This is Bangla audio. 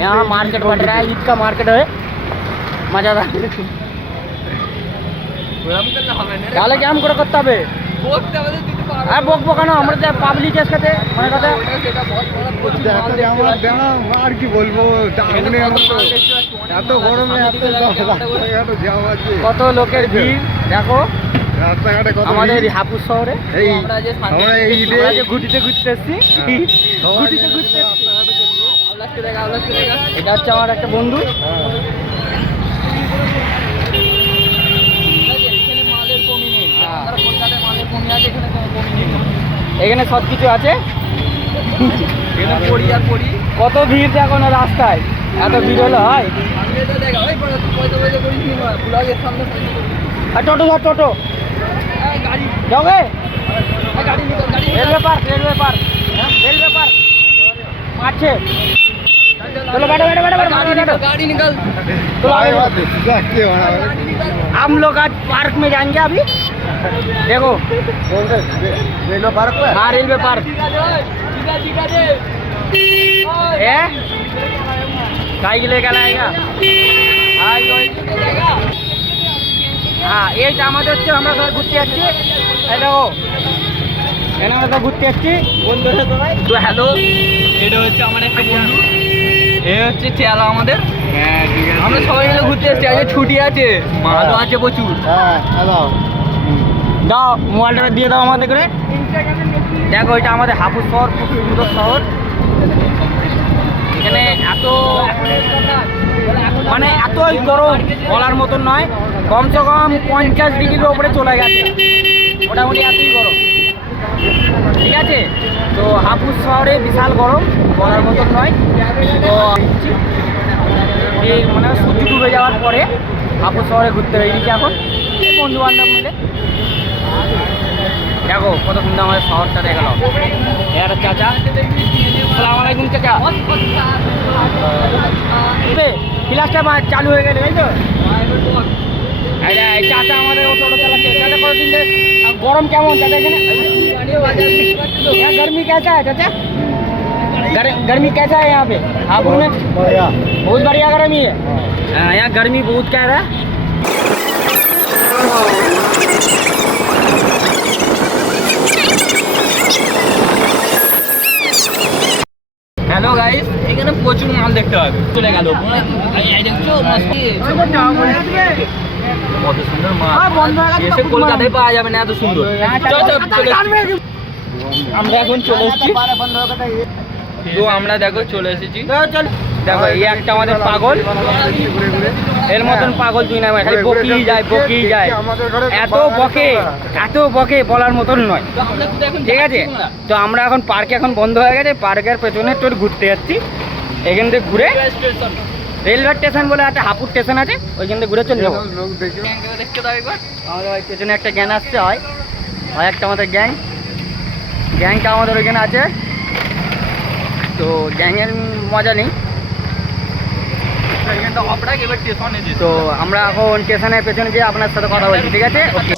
यहाँ मार्केट बढ़ रहा है, ईद का मार्केट है, मजादार। তাহলে কি আম করে করতে হবে? আর বকবো কেন, আমরা যা পাবলিক এসে মানে কথা আর কি বলবো, এত গরমে কত লোকের ভিড় দেখো রাস্তাঘাটে, আমাদের হাপুর শহরে। আমরা এই ঘুটিতে ঘুরতে এসছি, ঘুটিতে ঘুরতে এসছি। এটা হচ্ছে আমার একটা বন্ধু। এখানে সব কিছু আছে, কত ভিড় দেখো না রাস্তায়, এত ভিড় হলে হয়। টোটো ধর, টোটো যাওগে, railway park, railway park, railway park আছে। चलो बैठो बैठो बैठो बैठो गाड़ी निकल। हम लोग आज पार्क में जाएंगे अभी, देखो रेलवे पार्क में। हाँ रेलवे पार्क है, साइकिल लेकर आएगा। হ্যাঁ এইটা আমাদের হচ্ছে, আমরা ধর ঘুরতে যাচ্ছি, এই দেখো এখানে আমরা তো ঘুরতে যাচ্ছি বন্ধুরা সবাই। তো হ্যালো, এটা হচ্ছে আমার একটা বন্ধু, এ হচ্ছে চেলা আমাদের। হ্যাঁ ঠিক আছে, আমরা সবাই মিলে ঘুরতে যাচ্ছি, আজকে ছুটি আছে, মালও আছে প্রচুর। হ্যাঁ হ্যালো, দাও মোবাইলটা দিয়ে দাও আমাদের করে। দেখো এটা আমাদের হাপুর শহর, খুব সুন্দর শহর। এখানে এত মানে এতই গরম বলার মতন নয়, কমসে কম 50 ডিগ্রির ওপরে চলে গেছে, মোটামুটি এতই গরম। ঠিক আছে, তো হাপুর শহরে বিশাল গরম বলার মতন নয়। তো এই মানে সূর্য ডুবে যাওয়ার পরে হাপুর শহরে ঘুরতে বেরিয়েছি এখন বন্ধু বান্ধব মিলে। দেখো কত সুন্দর আমাদের শহরটা দেখে নাও। এর চাচা, আসসালামু আলাইকুম চাচা। ক্লাসটা চালু হয়ে গেলে তাই তো? এই চাচা আমাদের টোটো চালাচ্ছে। চাচা কতদিন ধরে, গরম কেমন চাচা এখানে? गर्मी कैसा है चाचा? गर्मी कैसा है यहाँ पे हापुड़ में? बहुत बढ़िया गर्मी है। यहाँ गर्मी बहुत कह रहा है। হ্যালো গাইস, এখানে প্রচুর মাল দেখতে হবে। চলে গেল দেখছো কত সুন্দর মাল, এসে কলকাতায় পাওয়া যাবে না এত সুন্দর। আমরা এখন চলে এসেছি, তো আমরা দেখো চলে এসেছি। দেখো এই একটা আমাদের পাগল, এর মতন পাগল তুই না, খালি বকেই যায় বকেই যায়, এত বকে বলার মতন নয়। ঠিক আছে, তো আমরা এখন পার্কে, এখন বন্ধ হয়ে গেছে, পার্কের পেছনে একটু ঘুরতে যাচ্ছি। এখান থেকে ঘুরে রেলওয়ে স্টেশন বলে একটা হাপুর স্টেশন আছে, ওইখান থেকে ঘুরে চলে যাবো। দেখতে দাও একবার, আমাদের ওই পেছনে একটা গ্যাং আসছে, হয় একটা আমাদের গ্যাংটা আমাদের ওইখানে আছে। তো গ্যাংয়ের মজা নেই, তো আমরা এখন স্টেশনের পেছনে গিয়ে আপনার সাথে কথা বলছি। ঠিক আছে, ওকে।